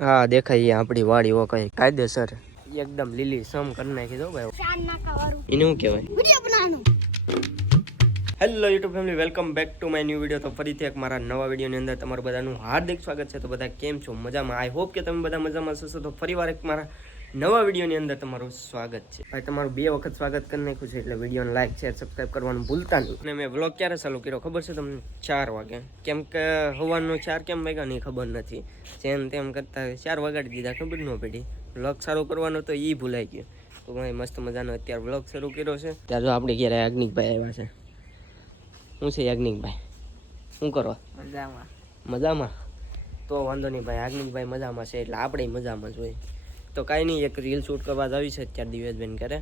હા દેખાય આપણી વાડી ઓ કઈ કાયદેસર એકદમ લીલી સમ કરી નાખી દો ભાઈ. એને શું કહેવાય? Hello YouTube family, welcome back to my new video. તો ફરીથી એક મારા નવા વિડીયોની અંદર તમારું બધાનું હાર્દિક સ્વાગત છે. તો બધા કેમ છો? મજામાં? આઈ હોપ કે તમે બધા મજામાં હશો. તો ફરીવાર એક મારા નવા વિડીયોની અંદર તમારું સ્વાગત છે. ભાઈ તમારું 2 વખત સ્વાગત કરી નાખ્યું છે, એટલે વિડીયોને લાઈક શેર સબસ્ક્રાઈબ કરવાનું ભૂલતા નહીં. અને મેં વ્લોગ ક્યારે ચાલુ કર્યો ખબર છે તમને? 4 વાગે. કેમ કે સવારનો 4 કેમ વાગ્યા નહીં ખબર નથી. જેમ તેમ કરતા 4 વાગાડી દીધા, ખબર ન પડી. વ્લોગ શરૂ કરવાનો તો એ ભૂલાઈ ગયો. તો ભાઈ મસ્ત મજાનો અત્યારે વ્લોગ શરૂ કર્યો છે. ત્યાં જો આપણે ઘેરે યાજ્ઞિકભાઈ આવ્યા છે. શું છે યાજ્ઞિકભાઈ? શું કરો? મજામાં. મજામાં? તો વાંધો નહીં ભાઈ, યાજ્ઞિકભાઈ મજામાં છે એટલે આપણે મજામાં જ હોય. તો કાંઈ નહીં, એક રીલ શૂટ કરવા જ આવી છે અત્યારે દિવેશબેન કરે.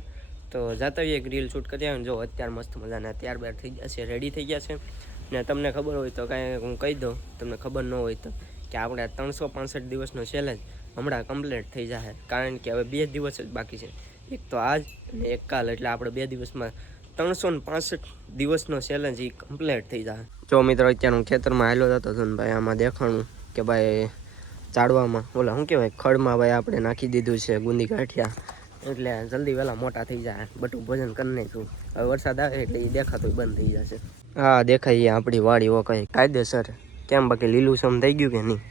તો જાતા હોઈએ એક રીલ શૂટ કરી આવે. જો અત્યારે મસ્ત મજાના ત્યારબાર થઈ ગયા છે, રેડી થઈ ગયા છે. ને તમને ખબર હોય તો કાંઈ હું કહી દઉં, તમને ખબર ન હોય તો, કે આપણે 365 દિવસનો ચેલેન્જ હમણાં કમ્પ્લીટ થઈ જશે. કારણ કે હવે 2 દિવસ જ બાકી છે, એક તો આજ અને એક કાલ. એટલે આપણે 2 દિવસમાં 365 દિવસનો ચેલેન્જ એ કમ્પ્લીટ થઈ જાય. જો મિત્રો અત્યારે હું ખેતરમાં હાલ્યો જતો હતો ને ભાઈ, આમાં દેખાણું કે ભાઈ ઝાડવામાં ઓલા શું કહેવાય ખડમાં ભાઈ આપણે નાખી દીધું છે ગુંદી ગાંઠિયા, એટલે જલ્દી વહેલા મોટા થઈ જાય. બટું ભોજન કરી નાખ્યું. હવે વરસાદ આવે એટલે એ દેખાતું બંધ થઈ જશે. હા દેખાય આપણી વાડી ઓ કઈ કાયદેસર. કેમ બાકી લીલું સમ થઈ ગયું કે નહીં?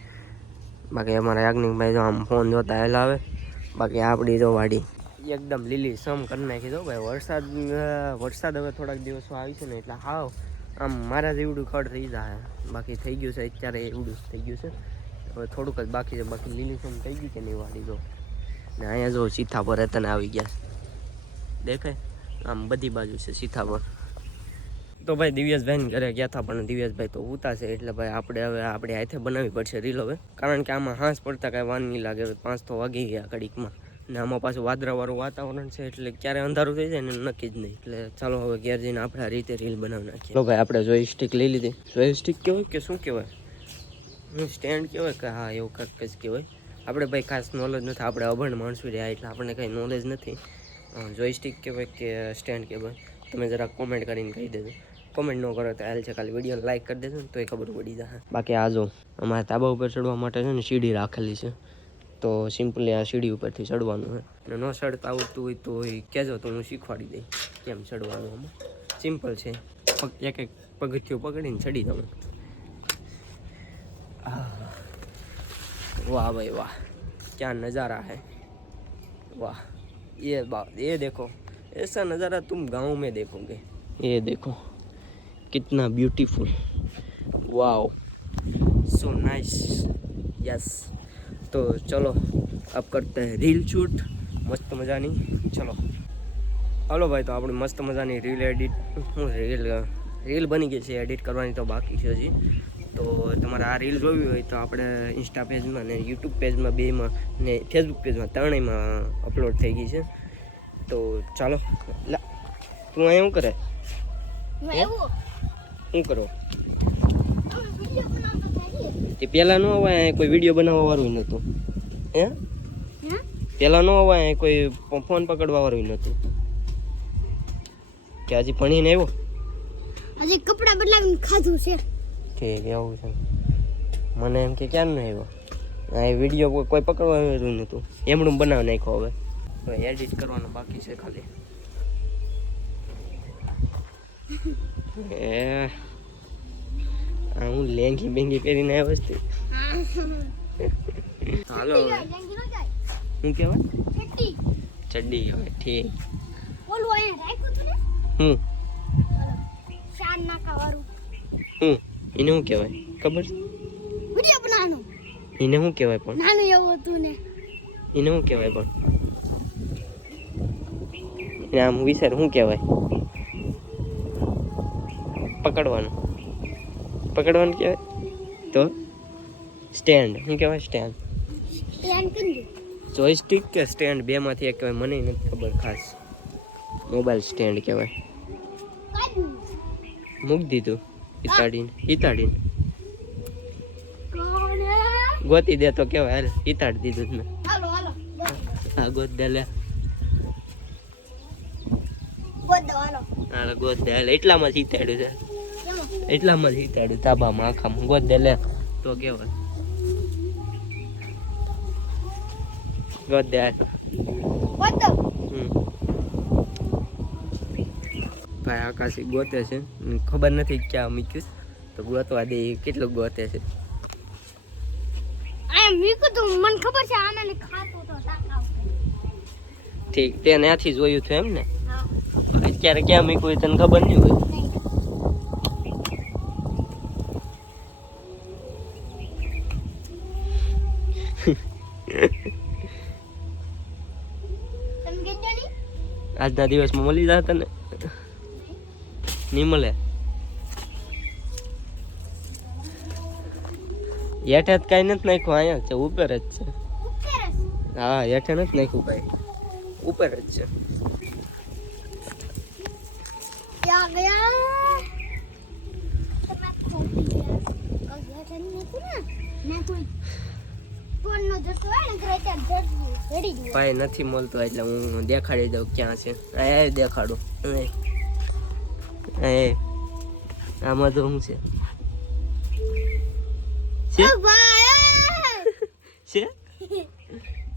બાકી અમારા યાજ્ઞિકભાઈ જો આમ ફોન જોતા હેલા આવે. બાકી આપણી જો વાડી એકદમ લીલી સમ કરી નાખી દો ભાઈ. વરસાદ હવે થોડાક દિવસો આવી છે ને એટલે હાવ આમ મારા જેવડું ખડ થઈ જાય. બાકી થઈ ગયું છે અત્યારે એવડું થઈ ગયું છે. હવે થોડુંક જ બાકી છે. બાકી લીલી સમ થઈ ગઈ કે નહીં વાડી જો. ને અહીંયા જો સીતાફળ રતન આવી ગયા દેખાય, આમ બધી બાજુ છે સીતાફળ. તો ભાઈ દિવ્યેશભાઈ ઘરે ગયા હતા, પણ દિવ્યેશભાઈ તો ઉતા છે એટલે ભાઈ આપણે હાથે બનાવવી પડશે રીલ હવે. કારણ કે આમાં હાંસ પડતા કાંઈ વાર નહીં લાગે. 5 તો વાગી ગયા ઘડીકમાં. ને આમાં પાછું વાદળાવાળું વાતાવરણ છે એટલે ક્યારે અંધારું થઈ જાય ને નક્કી જ નહીં. એટલે ચાલો હવે ઘેર જઈને આપણે આ રીતે રીલ બનાવી નાખીએ. તો ભાઈ આપણે જોઈસ્ટિક લઈ લીધી. જોઈસ્ટિક કહેવાય કે શું કહેવાય? સ્ટેન્ડ કહેવાય કે હા એવું કાંઈક જ કહેવાય. આપણે ભાઈ ખાસ નોલેજ નથી, આપણે અભણ માણસો રહ્યા એટલે આપણને કંઈ નોલેજ નથી. જોઈસ્ટિક કહેવાય કે સ્ટેન્ડ કહેવાય, તમે જરાક કોમેન્ટ કરીને કહી દેજો. કોમેન્ટ ન કરો તો હાલ છે, ખાલી વિડીયોને લાઈક કરી દેજો ને તો એ ખબર પડી જશે. બાકી આ જો અમારા ધાબા ઉપર ચડવા માટે છે ને સીડી રાખેલી છે. તો સિમ્પલી આ સીડી ઉપરથી ચડવાનું છે. અને ન ચડતા આવડતું હોય તો કહેજો તો હું શીખવાડી દઈ કેમ ચડવાનું. આમાં સિમ્પલ છે, એક એક પગથિયું પકડીને ચડી જવું. वाह भाई वाह, क्या नज़ारा है, वाह। ये देखो, ऐसा नज़ारा तुम गांव में देखोगे। ये देखो कितना beautiful, wow, so nice, yes. तो चलो अब करते हैं रील शूट मस्त मज़ानी। चलो हेलो भाई, तो अपनी मस्त मज़ानी रील एडिट રીલ બની ગઈ છે, એડિટ કરવાની તો બાકી છે હજી. તો તમારે આ રીલ જોવી હોય તો આપણે ઇન્સ્ટા પેજમાં ને યુટ્યુબ પેજમાં બેમાં ને ફેસબુક પેજમાં ત્રણેયમાં અપલોડ થઈ ગઈ છે. તો ચાલો. તું અહીંયા શું કરે? શું કરો? તે પહેલાં ન અવાય કોઈ વિડીયો બનાવવા વાળું નહોતું? હે પહેલાં ન અવાય કોઈ ફોન પકડવા વાળું નહોતું? કે હજી ભણીને આવ્યો? હજી કપડા બદલાવીને ખાધું છે. ઠીક એવું છે. મને એમ કે ક્યાં ન આવ્યો આ વિડીયો કોઈ પકડવા આવ્યું નહોતું, એમણું બનાવી નાખ્યો. હવે એડિટ કરવાનું બાકી છે ખાલી. હું લેંગી બેંગી પહેરીને આવ્યો છું. હાલો શું કહેવાય? ચડ્ડી. હવે ઠીક. હું એને શું કહેવાય ખબર છે? વિડિયો બનાવવાનો. એને શું કહેવાય પણ? નાનું એવું હતું ને. એને શું કહેવાય પણ? એને આમ વિચાર શું કહેવાય? પકડવાનું કહેવાય. તો સ્ટેન્ડ શું કહેવાય? સ્ટેન્ડ. જોઈસ્ટિક કે સ્ટેન્ડ બેમાંથી એક કહેવાય, મને નથી ખબર ખાસ. મોબાઈલ સ્ટેન્ડ કહેવાય. મૂકી દીધું હિતાડીને ગોતી દે તો કેવાય. હાલ હિતાડી દીધું મેં. હા ગોત દે લે. હાલ ગોત દે. હાલ એટલામાં જ હિતાડ્યું છે, એટલામાં જ હિતાડ્યું તાબામાં આખામાં. ગોત દે લે તો કેવાય. ગોત દે હાલ. બોલો ભાઈ આકાશી ગોતે છે ખબર નથી ક્યાં મૂક્યું તો ગોતવા દે કેટલું ગોતે છે આ મીકું તો મને ખબર છે આને ખાતો તો તાકાવ ઠીક તે ત્યાંથી જોયું હતું એમ ને હા અત્યારે ક્યાં મૂક્યું હોય તને ખબર નહીં હોય તમે કેજો ની આજના દિવસમાં મળી જાય તને નહીં મળે હેઠે જ કાંઈ નથી નાખ્યું અહીંયા છે ઉપર જ છે ઉપરસ હા હેઠે નથી નાખ્યું ભાઈ ઉપર જ છે ક્યાં ગયા તમે ખોટી ગયા કઈ નથી ને મેં કોઈ ફોન નો જતો હોય ને ઘરે ત્યાં જડી ગયું ભાઈ નથી મળતો એટલે હું દેખાડી દઉં ક્યાં છે એ દેખાડું આમાં તો શું છે છે ઓ ભાઈ છે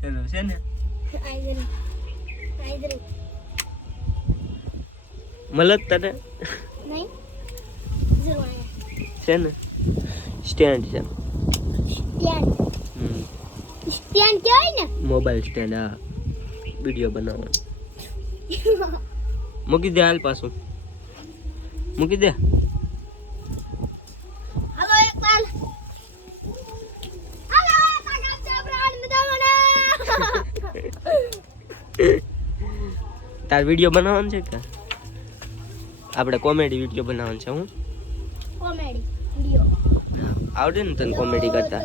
હેલો છે ને આઈદર મળત તને નહીં જરૂર છે ને સ્ટેન્ડ છે સ્ટેન્ડ સ્ટેન્ડ કહેવાય ને મોબાઈલ સ્ટેન્ડ હા વિડીયો બનાવવાનો મૂકી દે હાલ પાછું મૂકી દે હાલો એક પાલ હાલો તાકાત છે બ્રાન્ડ મદાવના તાર વિડીયો બનાવવાનો છે કે આપણે કોમેડી વિડીયો બનાવવાનો છે હું કોમેડી વિડિયો આવડે ને તને કોમેડી કરતા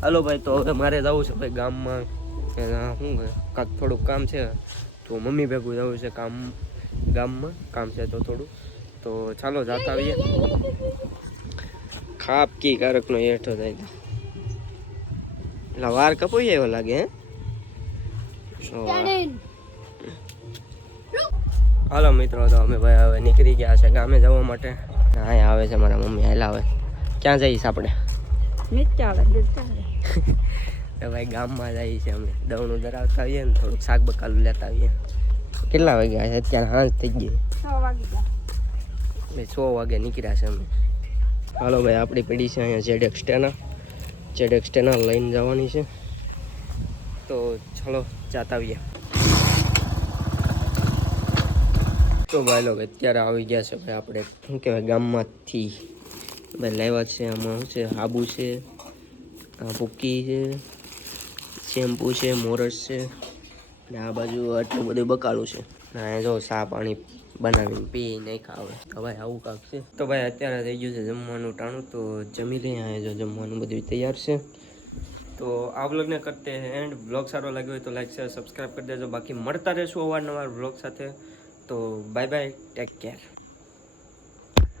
હાલો ભાઈ તો હવે મારે જવું છે ભાઈ ગામમાં શું કાંક થોડુંક કામ છે તો મમ્મી ભેગું જવું છે ગામમાં કામ છે તો થોડું તો ચાલો જાતા આવીએ ખાપ કી કારકનો હેઠો થાય એટલે વાર કપોઈ એવો લાગે હે હાલો મિત્રો તો અમે ભાઈ હવે નીકળી ગયા છે ગામે જવા માટે અહીંયા આવે છે મારા મમ્મી હાલ આવે ક્યાં જઈશ આપણે ભાઈ ગામમાં જઈએ છીએ અમે દવણું ધરાવતા આવીએ ને થોડુંક શાક બકાલું લેતા આવીએ કેટલા વાગ્યા છે અત્યારે હાંજ થઈ ગઈ 6 વાગે નીકળ્યા છે અમે હાલો ભાઈ આપણી પડી છે અહીંયા જેડેક્સ ટેના લઈને જવાની છે તો ચાલો જાતા આવીએ તો ભાઈ લોકો અત્યારે આવી ગયા છે ભાઈ આપણે શું કહેવાય ગામમાંથી ભાઈ લાવ્યા છે આમાં શું છે આબુ છે ભૂકી છે શેમ્પુ છે મોરસ છે અને આ બાજુ આટલું બધું બકાલું છે અને જો ચા પાણી બનાવીને પી નહીં ખાવે તો ભાઈ આવું કાંક છે તો ભાઈ અત્યારે થઈ ગયું છે જમવાનું ટાણું તો જમી લઈએ અહીંયા જો જમવાનું બધું તૈયાર છે તો આ વ્લોગને કરતે એન્ડ વ્લોગ સારો લાગ્યો હોય તો લાઈક શેર સબસ્ક્રાઈબ કરી દેજો બાકી મળતા રહેશું અવારનવાર વ્લોગ સાથે તો બાય બાય ટેક કેર